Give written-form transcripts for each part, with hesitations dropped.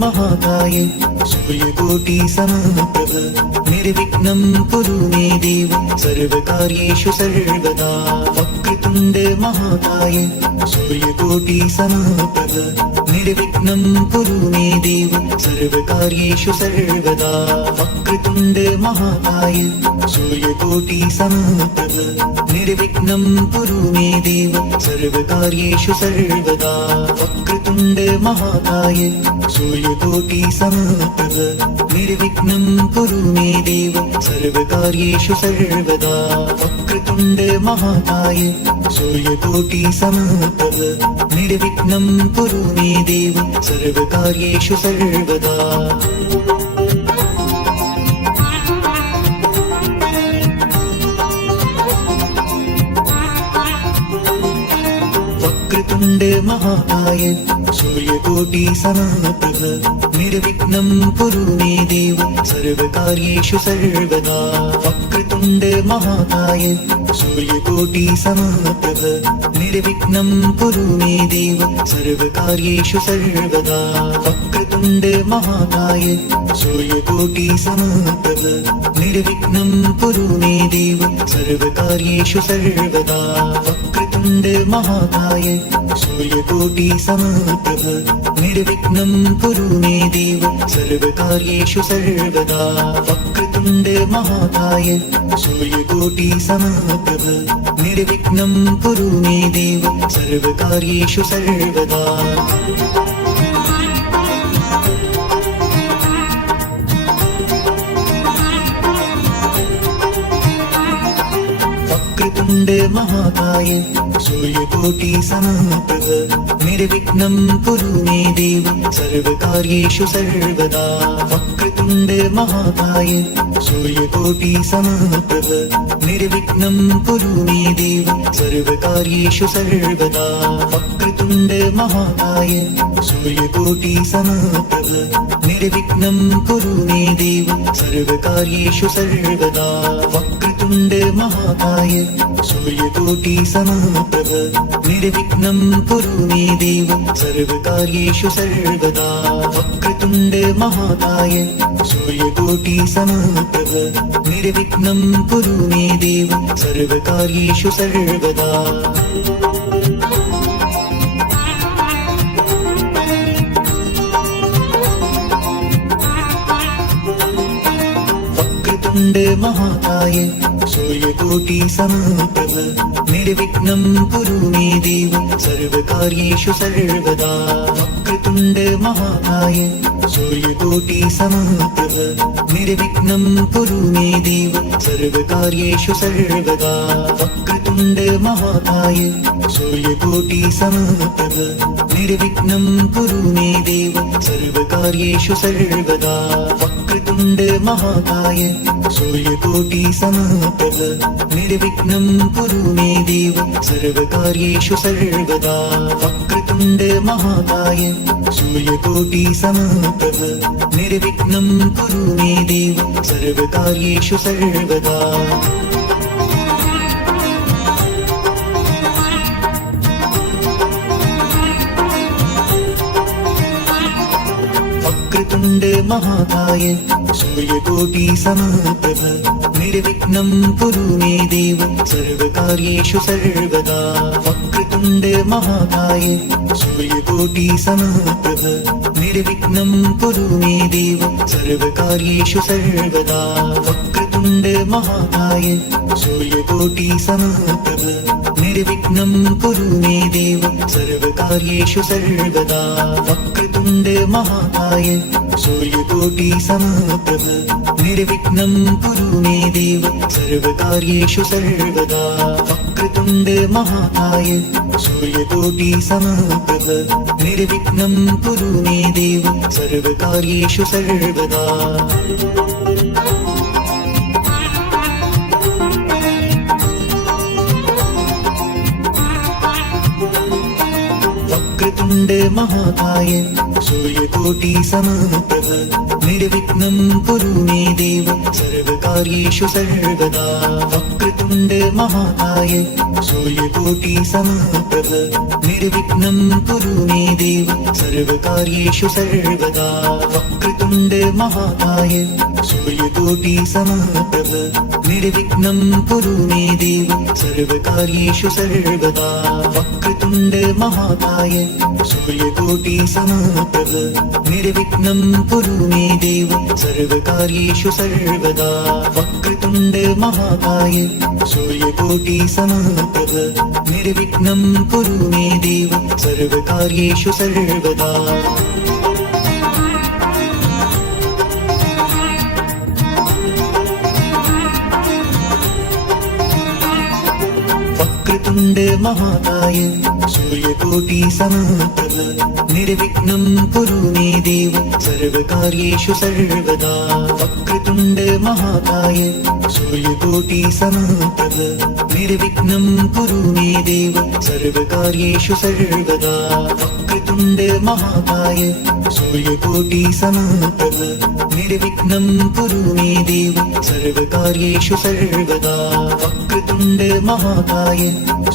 महाकाय सूर्यकोटि समप्रभ निर्विघ्नं कुरु मे देव सर्वकार्येषु सर्वदा। वक्रतुण्ड महाकाय सूर्यकोटि समप्रभ निर्विघ्नं कुरु मे देव सर्वकार्येषु सर्वदा। वक्रतुण्ड महाकाय सूर्यकोटि समप्रभ निर्विघ्नं कुरु मे देव सर्वकार्येषु सर्वदा। वक्रतुण्ड महाकाय सूर्यकोटि समप्रभ निर्विघ्नं कुरु मे देव सर्वकार्येषु सर्वदा। वक्रतुण्ड महाकाय सूर्यकोटि समप्रभ निर्विघ्नं कुरु मे देव सर्वकार्येषु सर्वदा। वक्रतुण्ड महाकाय सूर्यकोटि समप्रभ निर्विघ्नं कुरु मे देव सर्वकार्येषु सर्वदा। वक्रतुण्ड महाकाय सूर्यकोटि समप्रभ निर्विघ्नं कुरु मे देव सर्वकार्येषु सर्वदा। वक्रतुण्ड महाकाय सूर्यकोटि समप्रभ निर्विघ्नं कुरु मे देव सर्वकार्येषु सर्वदा। वक्रतुण्ड महाकाय सूर्यकोटि समप्रभ निर्विघ्नं कुरु मे देव सर्वकार्येषु सर्वदा। वक्रतुण्ड महाकाय सूर्यकोटि समप्रभ निर्विघ्नं कुरु मे देव सर्वकार्येषु सर्वदा। वक्रतुण्ड महाकाय सूर्यकोटि समप्रभ निर्विघ्नं कुरु मे देव सर्वकार्येषु सर्वदा। वक्रतुण्ड महाकाय सूर्यकोटि समप्रभ निर्विघ्नं कुरु मे देव सर्वकार्येषु सर्वदा। वक्रतुण्ड महाकाय सूर्यकोटि समप्रभ निर्विघ्नं कुरु मे देव सर्वकार्येषु सर्वदा। वक्रतुण्ड महाकाय सूर्यकोटि समप्रभ निर्विघ्नं कुरु मे देव सर्वकार्येषु सर्वदा। वक्रतुण्ड महाकाय सूर्यकोटि समप्रभ निर्विघ्नं कुरु मे देव सर्वकार्येषु सर्वदा। वक्रतुण्ड महाकाय सूर्यकोटि समप्रभ निर्विघ्नं कुरु मे देव सर्वकार्येषु सर्वदा। वक्रतुण्ड महाकाय सूर्यकोटि समप्रभ निर्विघ्नं कुरु मे देव सर्वकार्येषु सर्वदा। वक्रतुण्ड महाकाय सूर्यकोटि समप्रभ निर्विघ्नं कुरु मे देव सर्वकार्येषु सर्वदा। वक्रतुण्ड महाकाय सूर्यकोटि समप्रभ निर्विघ्नं कुरु मे देव सर्वकार्येषु सर्वदा। वक्रतुण्ड महाकाय सूर्यकोटि समप्रभ निर्विघ्नं कुरु मे देव सर्वकार्येषु सर्वदा। वक्रतुण्ड महाकाय सूर्यकोटि समप्रभ निर्विघ्नं कुरु मे देव सर्वकार्येषु सर्वदा। वक्रतुण्ड महाकाय सूर्यकोटि समप्रभ निर्विघ्नं कुरु मे देव सर्वकार्येषु सर्वदा। वक्रतुण्ड महाकाय सूर्यकोटि समप्रभ निर्विघ्नं कुरु मे देव सर्वकार्येषु सर्वदा। वक्रतुण्ड महाकाय सूर्यकोटि समप्रभ निर्विघ्नं कुरु मे देव सर्वकार्येषु सर्वदा। वक्रतुण्ड महाकाय सूर्यकोटि समप्रभ निर्विघ्नं कुरु मे देव सर्वकार्येषु सर्वदा। वक्रतुण्ड महाकाय सूर्यकोटि समप्रभ निर्विघ्नं कुरु मे देव सर्वकार्येषु सर्वदा। वक्रतुण्ड महाकाय सूर्यकोटि समप्रभ निर्विघ्नं कुरु मे देव सर्वकार्येषु सर्वदा वक्रतुण्ड महाकाय सूर्यकोटि समप्रभ निर्विघ्नं कुरु मे देव सर्वकार्येषु सर्वदा वक्रतुण्ड महाकाय सूर्यकोटि समप्रभ निर्विघ्नं कुरु मे देव सर्वकार्येषु सर्वदा वक्रतुण्ड महाकाय सूर्यकोटि समप्रभ निर्विघ्नं कुरु मे देव सर्वकार्येषु सर्वदा वक्रतुण्ड महाकाय सूर्यकोटि समप्रभ निर्विघ्नं कुरु मे देव सर्वकार्येषु सर्वदा वक्रतुण्ड महाकाय सूर्यकोटि समप्रभ निर्विघ्नं कुरु मे देव सर्वकार्येषु सर्वदा वक्रतुण्ड महाकाय सूर्यकोटि समप्रभ निर्विघ्नं कुरु मे देव सर्वकार्येषु सर्वदा वक्रतुण्ड महाकाय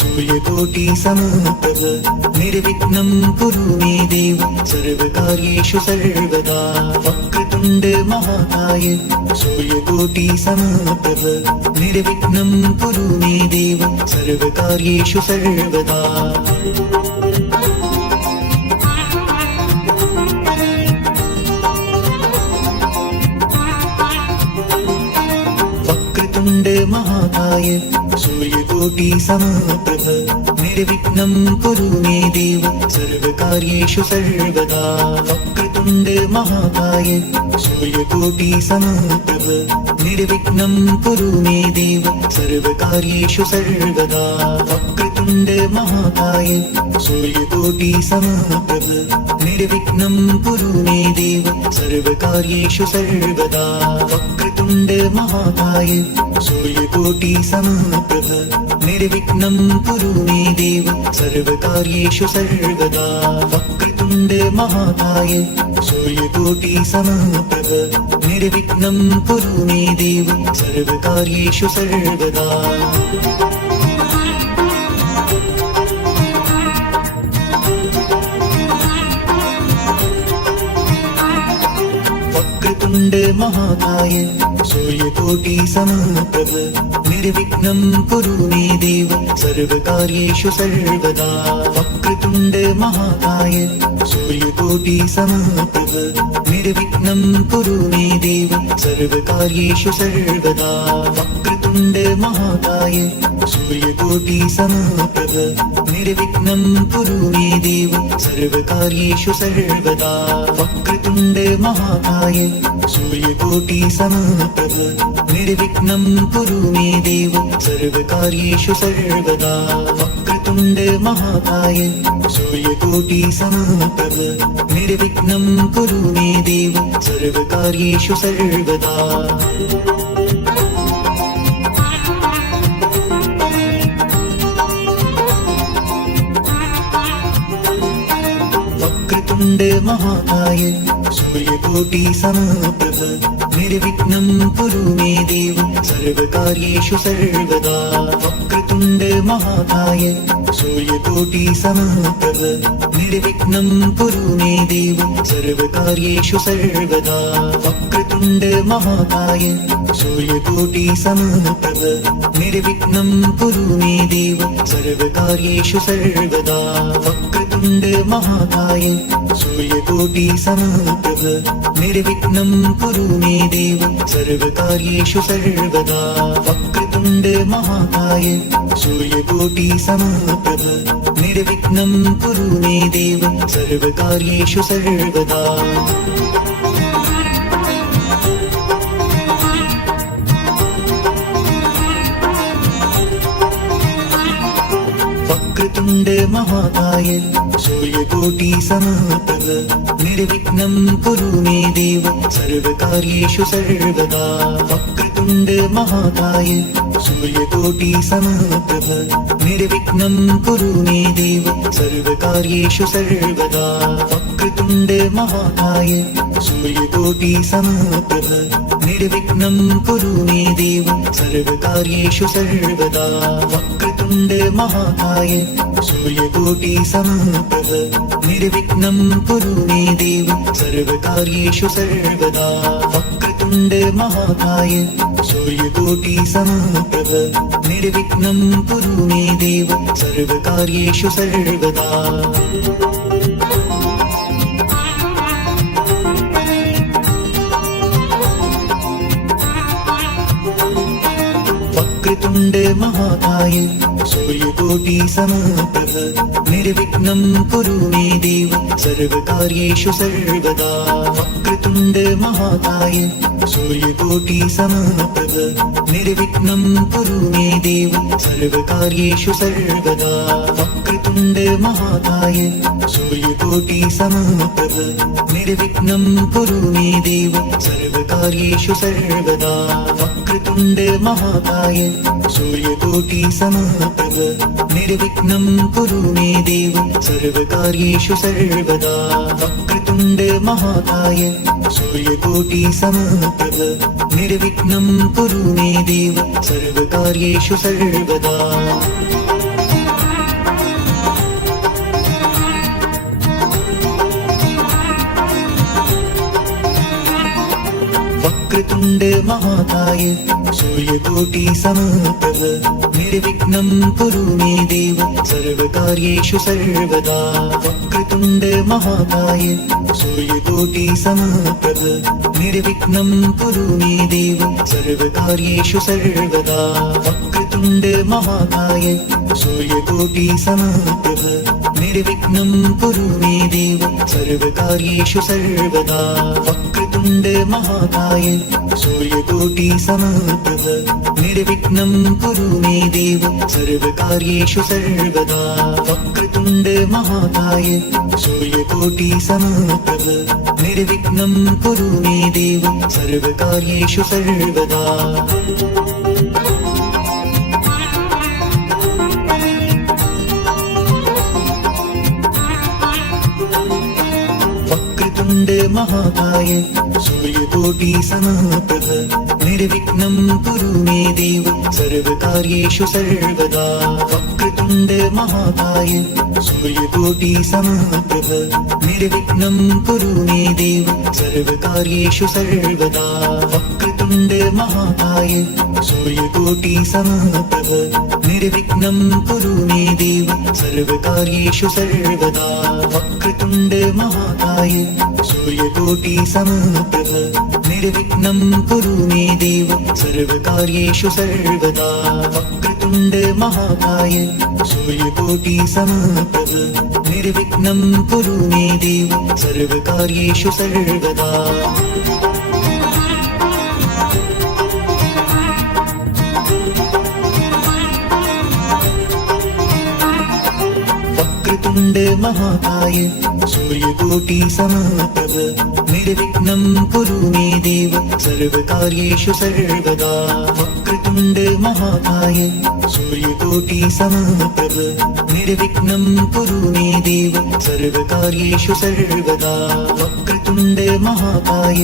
सूर्यकोटि समप्रभ निर्विघ्नं कुरु मे देव सर्वकार्येषु सर्वदा वक्रतुण्ड महाकाय सूर्यकोटि समप्रभ निर्विघ्नं कुरु मे देव सर्वकार्येषु सर्वदा वक्रतुण्ड महाकाय सूर्यकोटि समप्रभ निर्विघ्नं कुरु मे देव सर्वकार्येषु सर्वदा वक्रतुण्ड महाकाय सूर्यकोटि समप्रभ निर्विघ्नं कुरु मे देव सर्वकार्येषु सर्वदा वक्रतुण्ड महाकाय सूर्यकोटि समप्रभ निर्विघ्नं कुरु मे देव सर्वकार्येषु सर्वदा वक्रतुण्ड महाकाय सूर्यकोटि समप्रभ निर्विघ्नं कुरु मे देव सर्वकार्येषु सर्वदा वक्रतुण्ड महाकाय सूर्यकोटि समप्रभ निर्विघ्नं कुरु मे देव सर्वकार्येषु सर्वदा वक्रतुण्ड महाकाय सूर्यकोटि समप्रभ निर्विघ्नं कुरु मे देव सर्वकार्येषु सर्वदा वक्रतुण्ड महाकाय सूर्यकोटि समप्रभ निर्विघ्नं कुरु मे देव सर्वकार्येषु सर्वदा वक्रतुण्ड महाकाय सूर्यकोटि समप्रभ निर्विघ्नं कुरु मे देव सर्वकार्येषु सर्वदा वक्रतुण्ड महाकाय सूर्यकोटि समप्रभ निर्विघ्नं कुरु मे देव सर्वकार्येषु सर्वदा वक्रतुण्ड महाकाय सूर्यकोटि समप्रभ निर्विघ्नं कुरु मे देव सर्वकार्येषु सर्वदा वक्रतुण्ड महाकाय सूर्यकोटि समप्रभ निर्विघ्नं कुरु मे देव सर्वकार्येषु सर्वदा वक्रतुण्ड महाकाय सूर्यकोटि समप्रभ निर्विघ्नं कुरु मे देव सर्वकार्येषु सर्वदा वक्रतुण्ड महाकाय सूर्यकोटि समप्रभ निर्विघ्नं कुरु मे देव सर्वकार्येषु सर्वदा वक्रतुण्ड महाकाय सूर्यकोटि समप्रभ निर्विघ्नं कुरु मे देव सर्वकार्येषु सर्वदा वक्रतुण्ड महाकाय सूर्यकोटि समप्रभ निर्विघ्नं कुरु मे देव सर्वकार्येषु सर्वदा वक्रतुण्ड महाकाय सूर्यकोटि समप्रभ निर्विघ्नं कुरु मे देव सर्वकार्येषु सर्वदा वक्रतुण्ड वक्रतुण्ड महाकाय सूर्यकोटि समप्रभ निर्विघ्नं कुरु मे देव सर्वकार्येषु सर्वदा वक्रतुण्ड महाकाय सूर्यकोटि समप्रभ निर्विघ्नं कुरु मे देव सर्वकार्येषु सर्वदा वक्रतुण्ड महाकाय सूर्यकोटि समप्रभ निर्विघ्नं कुरु मे देव सर्वकार्येषु सर्वदा वक्रतुण्ड महाकाय सूर्यकोटि समप्रभ निर्विघ्नं कुरु मे देव सर्वकार्येषु सर्वदा वक्रतुण्ड महाकाय सूर्यकोटि समप्रभ निर्विघ्नं कुरु मे देव सर्वकार्येषु सर्वदा वक्रतुण्ड महाकाय सूर्यकोटि समप्रभ निर्विघ्नं कुरु मे देव सर्वकार्येषु सर्वदा वक्रतुण्ड महाकाय सूर्यकोटि समप्रभ निर्विघ्नं कुरु मे देव सर्वकार्येषु सर्वदा वक्रतुण्ड महाकाय सूर्यकोटि समप्रभ निर्विघ्नं कुरु मे देव सर्वकार्येषु सर्वदा वक्रतुण्ड महाकाय सूर्यकोटि समप्रभ निर्विघ्नं कुरु मे देव सर्वकार्येषु सर्वदा वक्रतुण्ड महाकाय सूर्यकोटि समप्रभ निर्विघ्नं कुरु मे देव सर्वकार्येषु सर्वदा वक्रतुण्ड महाकाय सूर्यकोटि समप्रभ निर्विघ्नं कुरु मे देव सर्वकार्येषु सर्वदा वक्रतुण्ड महाकाय सूर्यकोटि समप्रभ निर्विघ्नं कुरु मे देव सर्वकार्येषु सर्वदा वक्रतुण्ड महाकाय सूर्यकोटि समप्रभ निर्विघ्नं कुरु मे देव सर्वकार्येषु सर्वदा वक्रतुण्ड महाकाय सूर्यकोटि समप्रभ निर्विघ्नं कुरु मे देव सर्वकार्येषु सर्वदा वक्रतुण्ड महाकाय सूर्यकोटि समप्रभ निर्विघ्नं कुरु मे देव सर्वकार्येषु सर्वदा वक्रतुण्ड महाकाय सूर्यकोटि समप्रभ निर्विघ्नं कुरु मे देव सर्वकार्येषु सर्वदा वक्रतुण्ड महाकाय सूर्यकोटि समप्रभ निर्विघ्नं कुरु मे देव सर्वकार्येषु सर्वदा वक्रतुण्ड महाकाय सूर्यकोटि समप्रभ निर्विघ्नं कुरु मे देव सर्वकार्येषु सर्वदा वक्रतुण्ड महाकाय सूर्यकोटि समप्रभ निर्विघ्नं कुरु मे देव सर्वकार्येषु सर्वदा वक्रतुण्ड महाकाय सूर्यकोटि समप्रभ निर्विघ्नं कुरु मे देव सर्वकार्येषु सर्वदा वक्रतुण्ड महाकाय सूर्यकोटि समप्रभ निर्विघ्नं कुरु मे देव सर्वकार्येषु सर्वदा वक्रतुण्ड महाकाय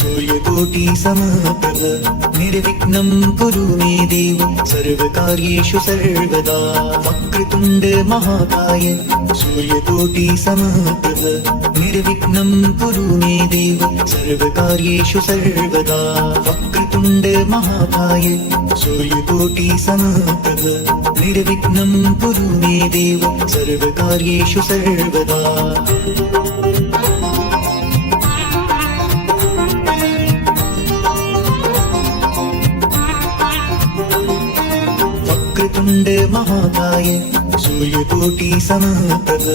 सूर्यकोटि समप्रभ निर्विघ्नं कुरु मे देव सर्वकार्येषु सर्वदा वक्रतुण्ड महाकाय सूर्यकोटि समप्रभ निर्विघ्नं कुरु मे देव सर्वकार्येषु सर्वदा वक्रतुण्ड महाकाय सूर्यकोटि समप्रभ निर्विघ्नं कुरु मे देव सर्वकार्येषु सर्वदा वक्रतुण्ड महाकाय सूर्यकोटि समप्रभ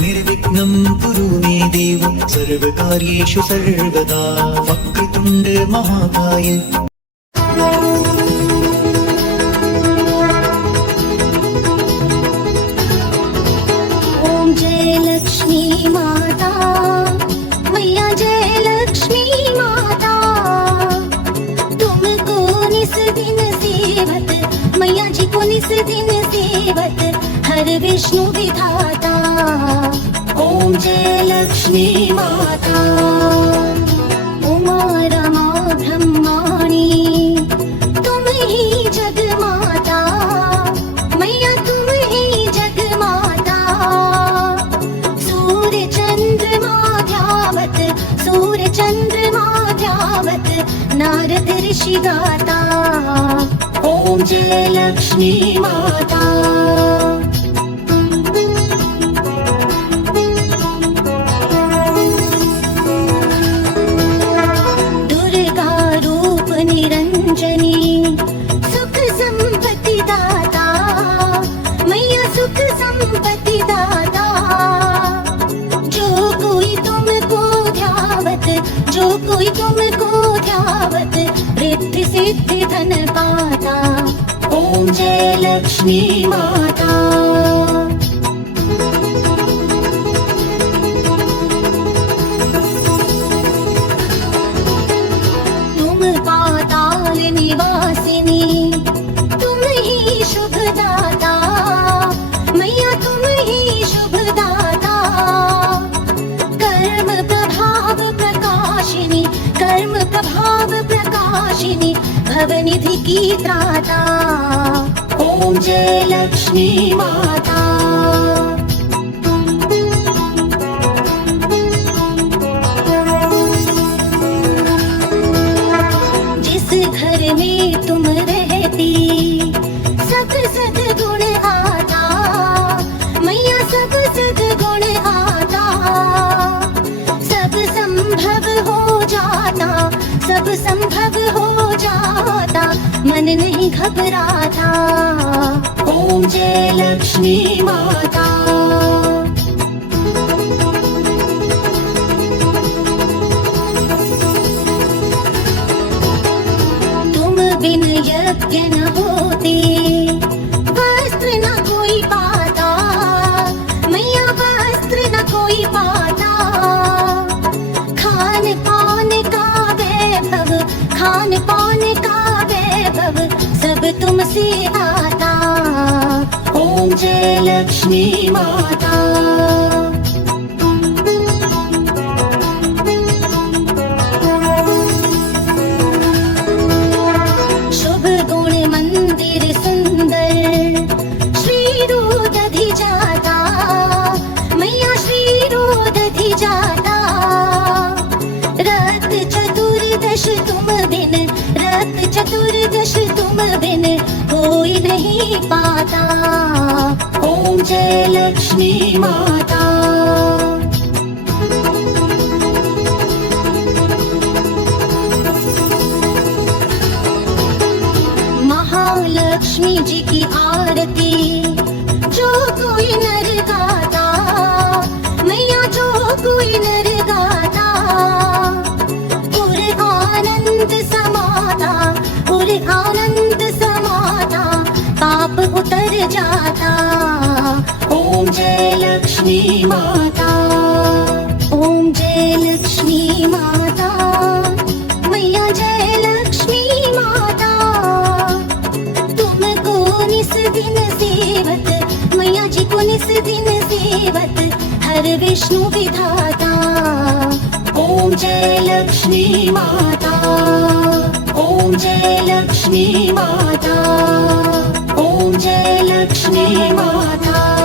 निर्विघ्नं कुरु मे देव सर्वकार्येषु सर्वदा वक्रतुण्ड महाकाय ओम जय लक्ष्मी माता मैया जय लक्ष्मी माता तुमको दिन सेवत हर विष्णु विधाता। ओम जय लक्ष्मी माता। उमा रमा ब्रह्माणी तुम ही जग माता, मैया तुम ही जग माता। सूर्य चंद्रमा ध्यावत, सूर्य चंद्रमा ध्यावत नारद ऋषि गाता। ओम जय लक्ष्मी माता। दुर्गा रूप निरंजनी सुख संपत्ति दाता, मैया सुख संपत्ति दाता। जो कोई तुमको ध्यावत, जो कोई तुमको ध्यावत रिद्धि सिद्धि धन पाता। ओम जय लक्ष्मी माता। तुम पाताल निवासिनी तुम ही शुभ दाता, मैया तुम ही शुभ दाता। कर्म प्रभाव प्रकाशिनी, कर्म प्रभाव प्रकाशिनी भवनिधि की त्राता। ओम जय लक्ष्मी माता। जिस घर में तुम रहती सब सद्गुण आता, मैया सब सद्गुण आता। सब संभव हो जाता, सब संभव हो जाता, मन नहीं घबराता। ओम जय लक्ष्मी माता। तुम बिन यज्ञ न होते, वस्त्र न कोई पाता, मैया वस्त्र न कोई पाता। खान पान का वैभव, खान पान का वैभव सब तुमसे आता। ओम जय लक्ष्मी माता। शुभ गुण मंदिर सुंदर श्री रोदधि जाता, मैया श्री रोदधि जाता। रत चतुर्दश तुम बिन, रत चतुर्दश तुम बिन कोई नहीं पाता। ओम जय लक्ष्मी माता। महालक्ष्मी जी की आरती जो कोई नर गाता, मैया जो कोई नर गाता। उर आनंद समाता, उर आनंद समाता, पाप उतर जाता। ओम जय लक्ष्मी माता। ओम जय लक्ष्मी माता, मैया जय लक्ष्मी माता। तुमको निस दिन सेवत, मैया जी को निस दिन सेवत हर विष्णु विधाता। ओम जय लक्ष्मी माता। ओम जय लक्ष्मी माता। ओम जय लक्ष्मी माता।